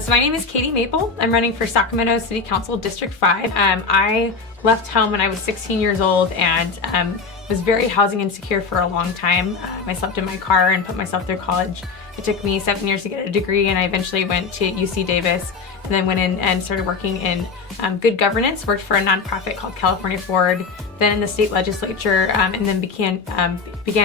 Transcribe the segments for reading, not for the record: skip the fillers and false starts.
So my name is Caity Maple. I'm running for Sacramento City Council District 5. I left home when I was 16 years old and was very housing insecure for a long time. I slept in my car and put myself through college. It took me 7 years to get a degree, and I eventually went to UC Davis and then went in and started working in good governance, worked for a nonprofit called California Forward, then in the state legislature, and then began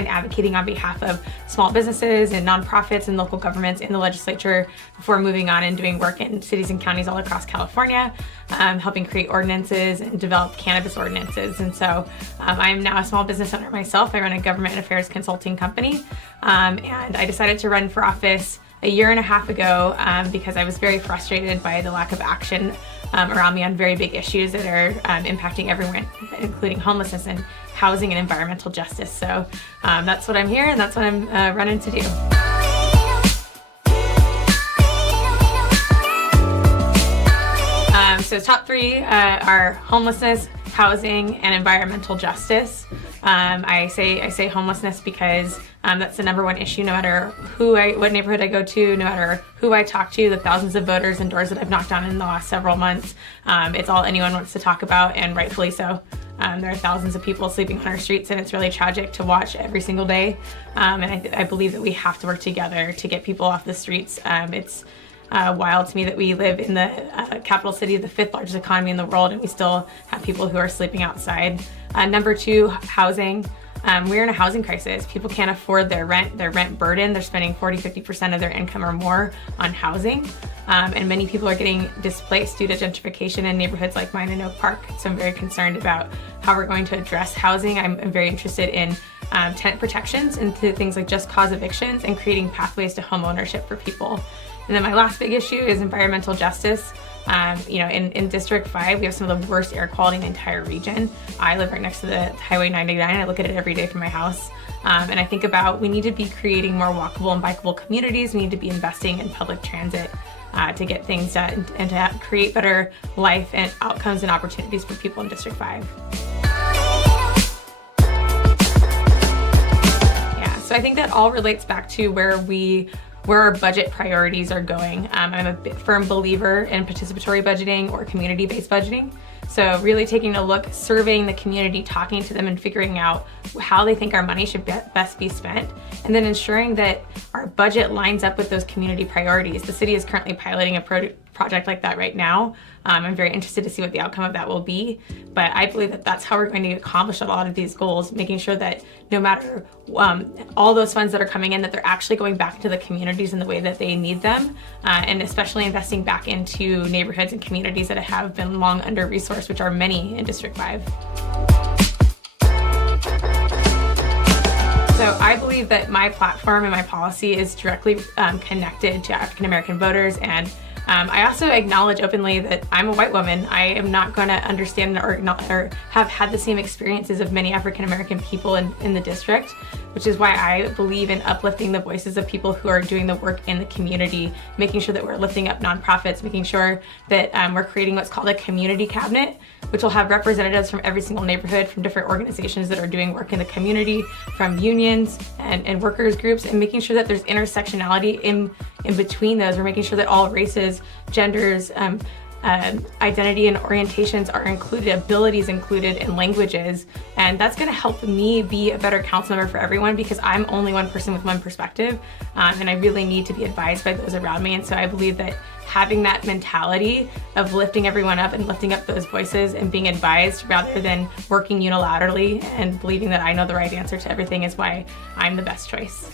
advocating on behalf of small businesses and nonprofits and local governments in the legislature before moving on and doing work in cities and counties all across California, helping create ordinances and develop cannabis ordinances. And so I am now a small business owner myself. I run a government affairs consulting company, and I decided to run for office a year and a half ago because I was very frustrated by the lack of action around me on very big issues that are impacting everyone, including homelessness and housing and environmental justice. So that's what I'm here, and that's what I'm running to do. So top three are homelessness, housing, and environmental justice. I say homelessness because that's the number one issue, no matter what neighborhood I go to, no matter who I talk to, the thousands of voters and doors that I've knocked on in the last several months. It's all anyone wants to talk about, and rightfully so. There are thousands of people sleeping on our streets, and it's really tragic to watch every single day. And I believe that we have to work together to get people off the streets. It's wild to me that we live in the capital city, the 5th largest economy in the world, and we still have people who are sleeping outside. Number two, housing. We're in a housing crisis. People can't afford their rent burden. They're spending 40-50% of their income or more on housing. And many people are getting displaced due to gentrification in neighborhoods like mine in Oak Park. So I'm very concerned about how we're going to address housing. I'm very interested in tenant protections into things like just cause evictions and creating pathways to home ownership for people. And then my last big issue is environmental justice. In District 5, we have some of the worst air quality in the entire region. I live right next to the Highway 99. I look at it every day from my house. And I think about we need to be creating more walkable and bikeable communities. We need to be investing in public transit to get things done and to create better life and outcomes and opportunities for people in District 5. Yeah, so I think that all relates back to where our budget priorities are going. I'm a firm believer in participatory budgeting or community-based budgeting. So really taking a look, surveying the community, talking to them and figuring out how they think our money should best be spent, and then ensuring that our budget lines up with those community priorities. The city is currently piloting a project like that right now. I'm very interested to see what the outcome of that will be, but I believe that that's how we're going to accomplish a lot of these goals, making sure that no matter all those funds that are coming in, that they're actually going back into the communities in the way that they need them, and especially investing back into neighborhoods and communities that have been long under-resourced, which are many in District 5. So I believe that my platform and my policy is directly connected to African American voters, and I also acknowledge openly that I'm a white woman. I am not going to understand or have had the same experiences of many African American people in the district, which is why I believe in uplifting the voices of people who are doing the work in the community, making sure that we're lifting up nonprofits, making sure that we're creating what's called a community cabinet, which will have representatives from every single neighborhood, from different organizations that are doing work in the community, from unions and workers groups, and making sure that there's intersectionality in between those. We're making sure that all races, genders, identity and orientations are included, abilities included, and languages. And that's going to help me be a better council member for everyone, because I'm only one person with one perspective, and I really need to be advised by those around me. And so I believe that having that mentality of lifting everyone up and lifting up those voices and being advised rather than working unilaterally and believing that I know the right answer to everything is why I'm the best choice.